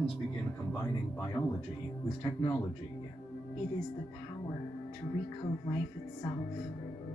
humans begin combining biology with technology. It is the power to recode life itself.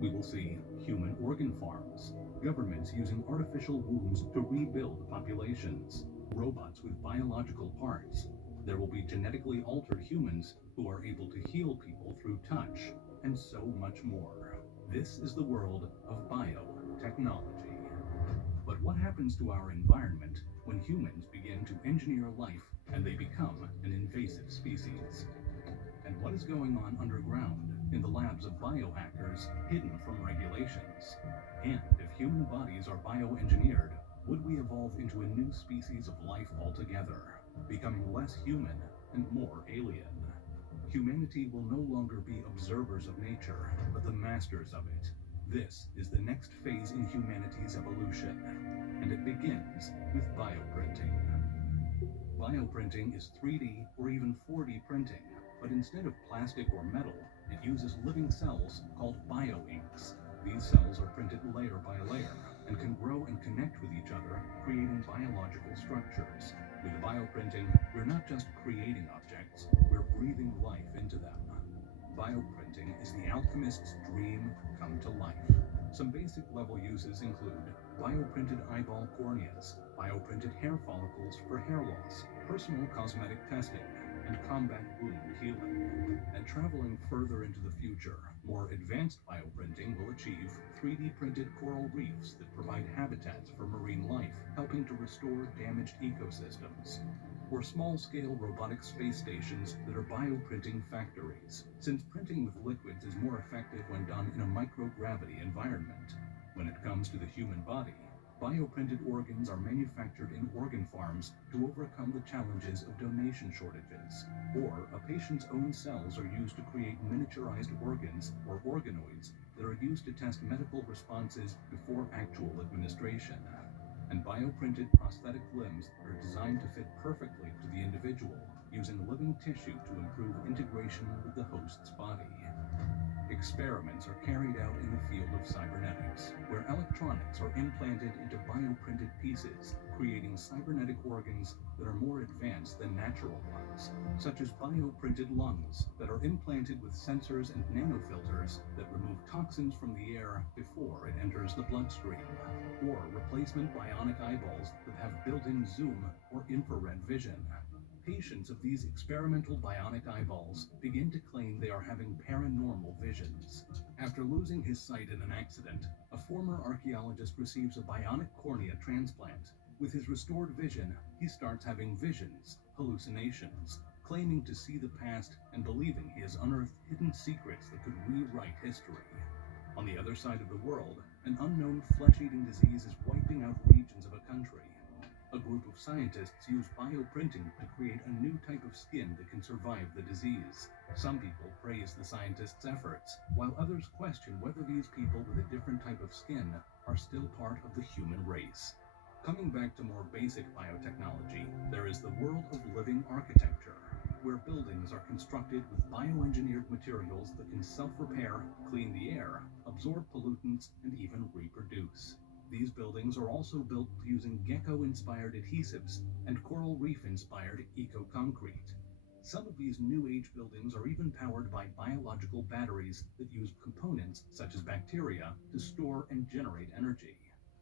We will see human organ farms, governments using artificial wombs to rebuild populations, robots with biological parts. There will be genetically altered humans who are able to heal people through touch, and so much more. This is the world of biotechnology. But what happens to our environment when humans begin to engineer life and they become an invasive species? And what is going on underground in the labs of biohackers hidden from regulations? And if human bodies are bioengineered, would we evolve into a new species of life altogether, becoming less human and more alien? Humanity will no longer be observers of nature, but the masters of it. This is the next phase in humanity's evolution, and it begins with bioprinting. Bioprinting is 3D or even 4D printing, but instead of plastic or metal, it uses living cells called bioinks. These cells are printed layer by layer and can grow and connect with each other, creating biological structures. With bioprinting, we're not just creating objects, we're breathing life into them. Bioprinting is the alchemist's dream come to life. Some basic level uses include bioprinted eyeball corneas, bioprinted hair follicles for hair loss, personal cosmetic testing, and combat wound healing. And traveling further into the future, more advanced bioprinting will achieve 3D printed coral reefs that provide habitats for marine life, helping to restore damaged ecosystems. Or small-scale robotic space stations that are bioprinting factories, since printing with liquids is more effective when done in a microgravity environment. When it comes to the human body, bioprinted organs are manufactured in organ farms to overcome the challenges of donation shortages. Or a patient's own cells are used to create miniaturized organs or organoids that are used to test medical responses before actual administration. And bioprinted prosthetic limbs are designed to fit perfectly to the individual, using living tissue to improve integration with the host's body. Experiments are carried out in the field of cybernetics, where electronics are implanted into bioprinted pieces, creating cybernetic organs that are more advanced than natural ones, such as bioprinted lungs that are implanted with sensors and nanofilters that remove toxins from the air before it enters the bloodstream, or replacement bionic eyeballs that have built-in zoom or infrared vision. Patients of these experimental bionic eyeballs begin to claim they are having paranormal visions. After losing his sight in an accident, a former archaeologist receives a bionic cornea transplant. With his restored vision, he starts having visions, hallucinations, claiming to see the past and believing he has unearthed hidden secrets that could rewrite history. On the other side of the world, an unknown flesh-eating disease is wiping out regions of a country. A group of scientists use bioprinting to create a new type of skin that can survive the disease. Some people praise the scientists' efforts, while others question whether these people with a different type of skin are still part of the human race. Coming back to more basic biotechnology, there is the world of living architecture, where buildings are constructed with bioengineered materials that can self-repair, clean the air, absorb pollutants, and even reproduce. These buildings are also built using gecko-inspired adhesives and coral reef-inspired eco-concrete. Some of these new age buildings are even powered by biological batteries that use components such as bacteria to store and generate energy.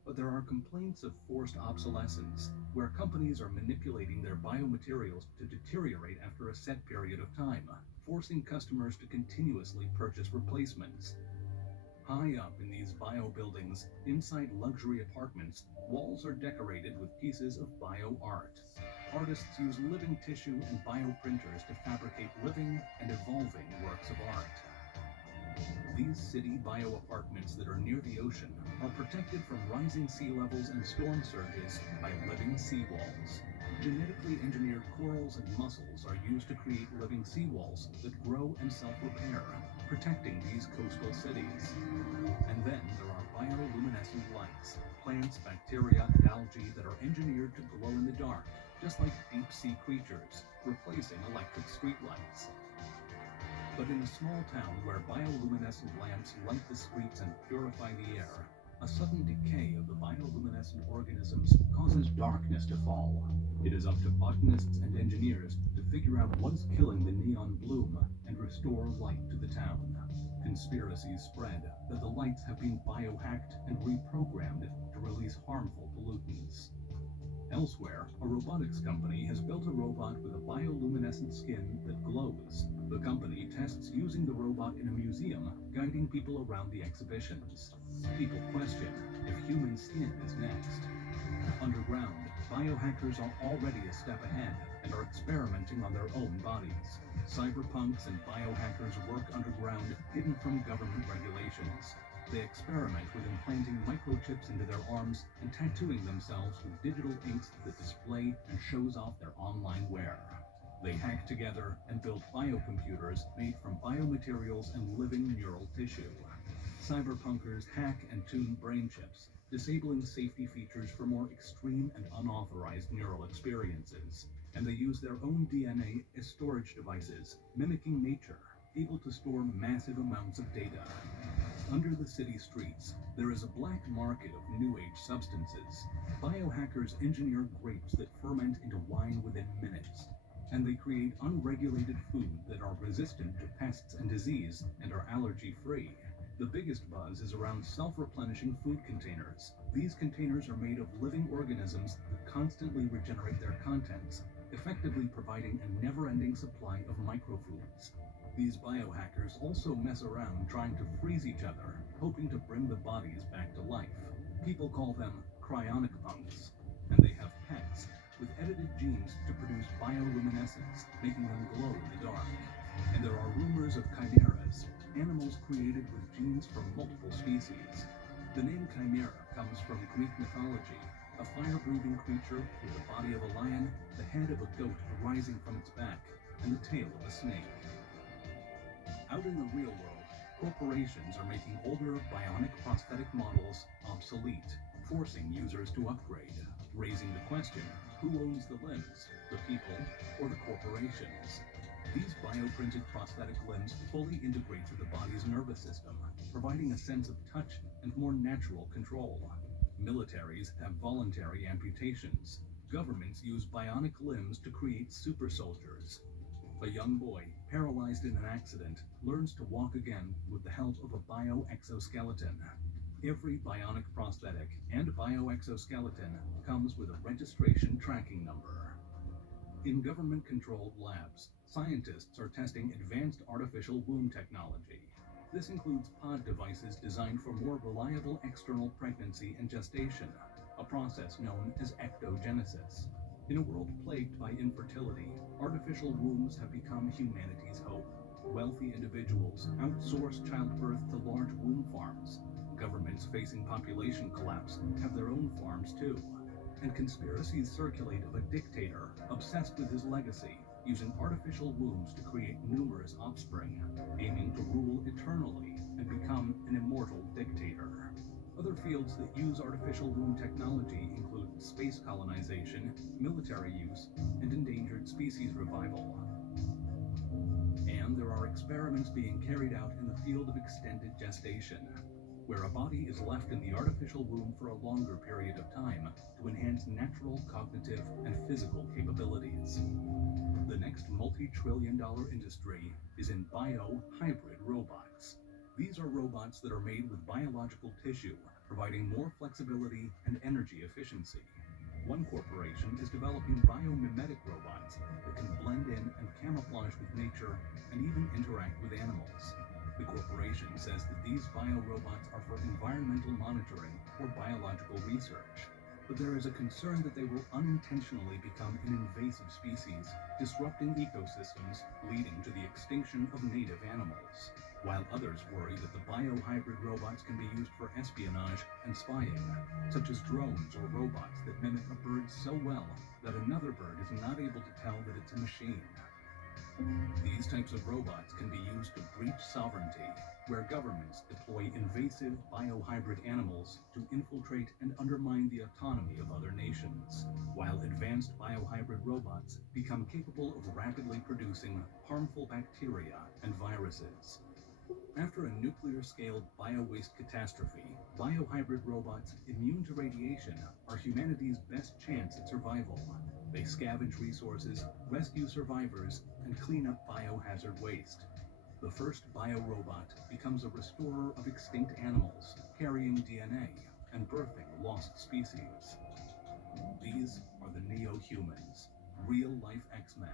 But there are complaints of forced obsolescence, where companies are manipulating their biomaterials to deteriorate after a set period of time, forcing customers to continuously purchase replacements. High up in these bio buildings, inside luxury apartments, walls are decorated with pieces of bio art. Artists use living tissue and bioprinters to fabricate living and evolving works of art. These city bio-apartments that are near the ocean are protected from rising sea levels and storm surges by living seawalls. Genetically engineered corals and mussels are used to create living seawalls that grow and self-repair, protecting these coastal cities. And then there are bioluminescent lights, plants, bacteria, and algae that are engineered to glow in the dark, just like deep-sea creatures, replacing electric streetlights. But in a small town where bioluminescent lamps light the streets and purify the air, A sudden decay of the bioluminescent organisms causes darkness to fall. It is up to botanists and engineers to figure out what's killing the neon bloom and restore light to the town. Conspiracies spread that the lights have been biohacked and reprogrammed to release harmful pollutants. Elsewhere, a robotics company has built a robot with a bioluminescent skin that glows. The company tests using the robot in a museum, guiding people around the exhibitions. People question if human skin is next. Underground, biohackers are already a step ahead and are experimenting on their own bodies. Cyberpunks and biohackers work underground, hidden from government regulations. They experiment with implanting microchips into their arms and tattooing themselves with digital inks that display and shows off their online wear. They hack together and build biocomputers made from biomaterials and living neural tissue. Cyberpunkers hack and tune brain chips, disabling safety features for more extreme and unauthorized neural experiences. And they use their own DNA as storage devices, mimicking nature, able to store massive amounts of data. Under the city streets, there is a black market of new age substances. Biohackers engineer grapes that ferment into wine within minutes, and they create unregulated food that are resistant to pests and disease and are allergy free. The biggest buzz is around self-replenishing food containers. These containers are made of living organisms that constantly regenerate their contents, effectively providing a never-ending supply of microfoods. These biohackers also mess around trying to freeze each other, hoping to bring the bodies back to life. People call them cryonic punks, and they have pets with edited genes to produce bioluminescence, making them glow in the dark. And there are rumors of chimeras, animals created with genes from multiple species. The name chimera comes from Greek mythology, a fire-breathing creature with the body of a lion, the head of a goat arising from its back, and the tail of a snake. Out in the real world, corporations are making older bionic prosthetic models obsolete, forcing users to upgrade, raising the question, who owns the limbs, the people or the corporations? These bioprinted prosthetic limbs fully integrate with the body's nervous system, providing a sense of touch and more natural control. Militaries have voluntary amputations. Governments use bionic limbs to create super soldiers. A young boy, paralyzed in an accident, learns to walk again with the help of a bioexoskeleton. Every bionic prosthetic and bioexoskeleton comes with a registration tracking number. In government-controlled labs, scientists are testing advanced artificial womb technology. This includes pod devices designed for more reliable external pregnancy and gestation, a process known as ectogenesis. In a world plagued by infertility, artificial wombs have become humanity's hope. Wealthy individuals outsource childbirth to large womb farms. Governments facing population collapse have their own farms too. And conspiracies circulate of a dictator obsessed with his legacy, using artificial wombs to create numerous offspring, aiming to rule eternally and become an immortal dictator. Other fields that use artificial womb technology include space colonization, military use, and endangered species revival. And there are experiments being carried out in the field of extended gestation, where a body is left in the artificial womb for a longer period of time to enhance natural cognitive and physical capabilities. The next multi-trillion-dollar industry is in bio-hybrid robots. These are robots that are made with biological tissue, providing more flexibility and energy efficiency. One corporation is developing biomimetic robots that can blend in and camouflage with nature and even interact with animals. The corporation says that these biorobots are for environmental monitoring or biological research, but there is a concern that they will unintentionally become an invasive species, disrupting ecosystems, leading to the extinction of native animals. While others worry that the biohybrid robots can be used for espionage and spying, such as drones or robots that mimic a bird so well that another bird is not able to tell that it's a machine. These types of robots can be used to breach sovereignty, where governments deploy invasive biohybrid animals to infiltrate and undermine the autonomy of other nations, while advanced biohybrid robots become capable of rapidly producing harmful bacteria and viruses. After a nuclear-scaled bio-waste catastrophe, biohybrid robots immune to radiation are humanity's best chance at survival. They scavenge resources, rescue survivors, and clean up biohazard waste. The first biorobot becomes a restorer of extinct animals, carrying DNA and birthing lost species. These are the neo-humans, real-life X-Men.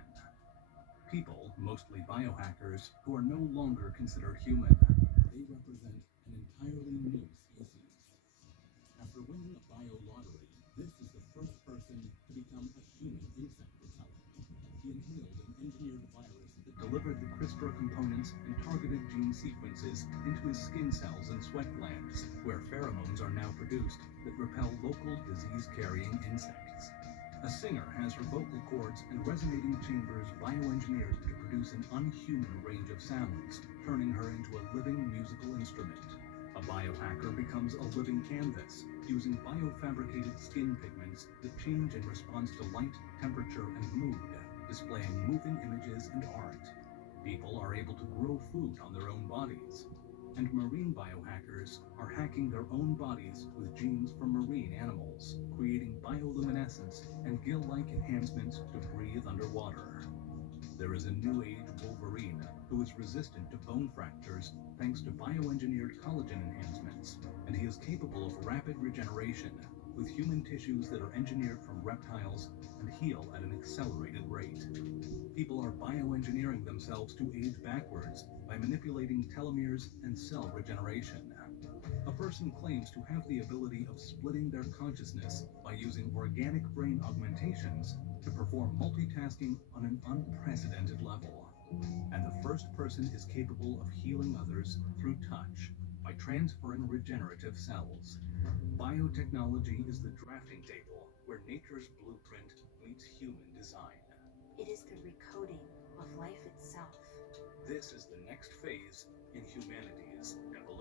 People, mostly biohackers, who are no longer considered human. They represent an entirely new species. After winning a bio lottery, this is the first person to become a human insect repellent. He inhaled an engineered virus that delivered the CRISPR components and targeted gene sequences into his skin cells and sweat glands, where pheromones are now produced that repel local disease-carrying insects. A singer has her vocal cords and resonating chambers bioengineered to produce an unhuman range of sounds, turning her into a living musical instrument. A biohacker becomes a living canvas, using biofabricated skin pigments that change in response to light, temperature, and mood, displaying moving images and art. People are able to grow food on their own bodies. And marine biohackers are hacking their own bodies with genes from marine animals, creating bioluminescence and gill-like enhancements to breathe underwater. There is a new age Wolverine who is resistant to bone fractures thanks to bioengineered collagen enhancements, and he is capable of rapid regeneration with human tissues that are engineered from reptiles and heal at an accelerated rate. People are bioengineering themselves to age backwards by manipulating telomeres and cell regeneration. A person claims to have the ability of splitting their consciousness by using organic brain augmentations to perform multitasking on an unprecedented level. And the first person is capable of healing others through touch by transferring regenerative cells. Biotechnology is the drafting table where nature's blueprint meets human design. It is the recoding of life itself. This is the next phase in humanity's evolution.